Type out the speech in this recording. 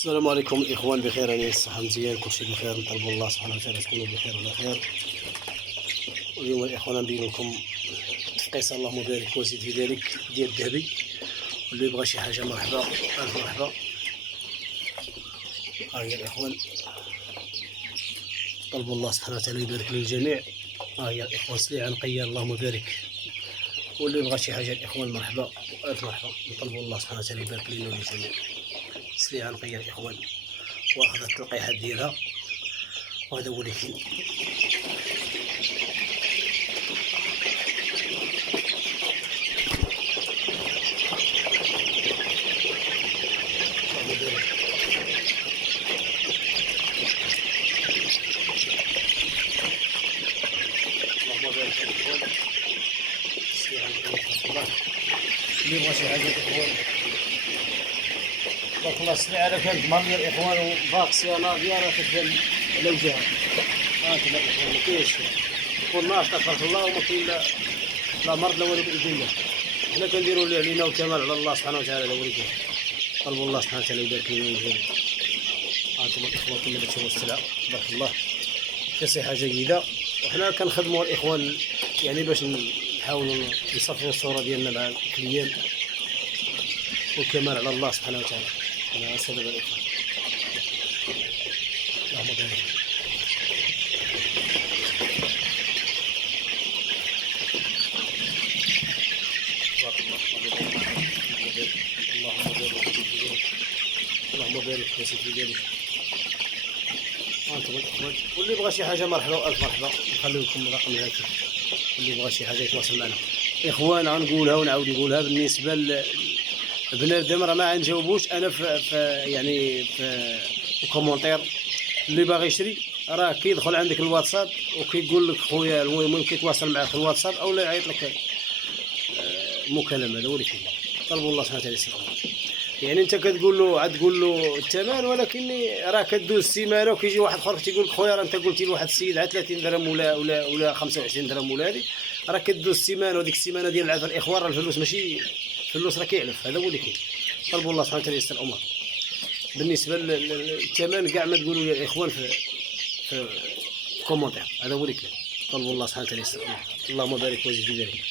السلام عليكم الاخوان، بخير؟ راني الصحه مزيان، كلشي بخير، نطلب الله سبحانه وتعالى تكونوا بخير وعلى خير. واليوم الاخوان نبين لكم تفقيس اللهم بارك وزيد في ذلك ديال الذهبي، واللي يبغى شي حاجه مرحبا الف مرحبا. ها هي الاخوان، طلبوا الله سبحانه وتعالى يبارك للجميع. ها هي الاخوان سليعه نقيه اللهم بارك، واللي يبغى شي حاجه الاخوان مرحبا الف مرحبا. نطلبوا الله سبحانه وتعالى يبارك لنا وللجميع. سليعه نقيه الاخوان، واخذت القيحات ديالها، وهذا هو اللي كاين. اللهم بارك الاخوان، سليعه نقيه. اللي يبغى شي حاجه الاخوان بارك الله السليعه على كانت مرميه الاخوان، وباق صيانه ديالها كتبان على وجهها. ها انتم الاخوان ما كاينش يكون ناقص تبارك الله، وما كاين لا مرض لا والو باذن الله. حنا كنديروا اللي علينا والكمال على الله سبحانه وتعالى. لا وليكم طلبوا الله سبحانه وتعالى يبارك لنا ويجزينا. ها انتم الاخوان كما تشوفوا السلعه تبارك الله في صحه جيده، وحنا كنخدموا الاخوان يعني باش نحاولوا نصفيو الصوره ديالنا مع الكليان، والكمال على الله سبحانه وتعالى. انا سبب الاخوان اللهم بارك. اللهم بارك في سيدي ذلك. انتم الاخوان، واللي بغى شي حاجه مرحبا الف مرحبا. نخلي لكم رقم الهاتف، اللي بغى شي حاجه يتواصل معنا. اخوان غنقولها ونعاود نقولها، بالنسبه بنادم راه ما غنجاوبوش انا في كومونتير. اللي باغي يشري راه كيدخل عندك الواتساب وكيقول لك خويا، المهم كيتواصل معك في الواتساب او لا يعيط لك مكالمه. هذا هو اللي كاين. طلبوا الله سبحانه وتعالى يسلمك. يعني انت كتقول له عاد تقول له الثمن، ولكن راه كدوز السيمانه وكيجي واحد اخر تيقول لك خويا راه انت قلتي لواحد السيد على 30 درهم ولا 25 درهم ولا هذه، راه كدوز السيمانه، وديك السيمانه ديال العفا الاخوان راه الفلوس ماشي الفلوس راه كيعلف. هذا هو اللي كاين. طلبوا الله سبحانه وتعالى يسر الامور. بالنسبه للثمن كاع ما تقولوا يا اخوان في كومونتير. هذا هو اللي كاين. طلبوا الله سبحانه وتعالى يسر الامور. اللهم بارك وزيد في ذلك.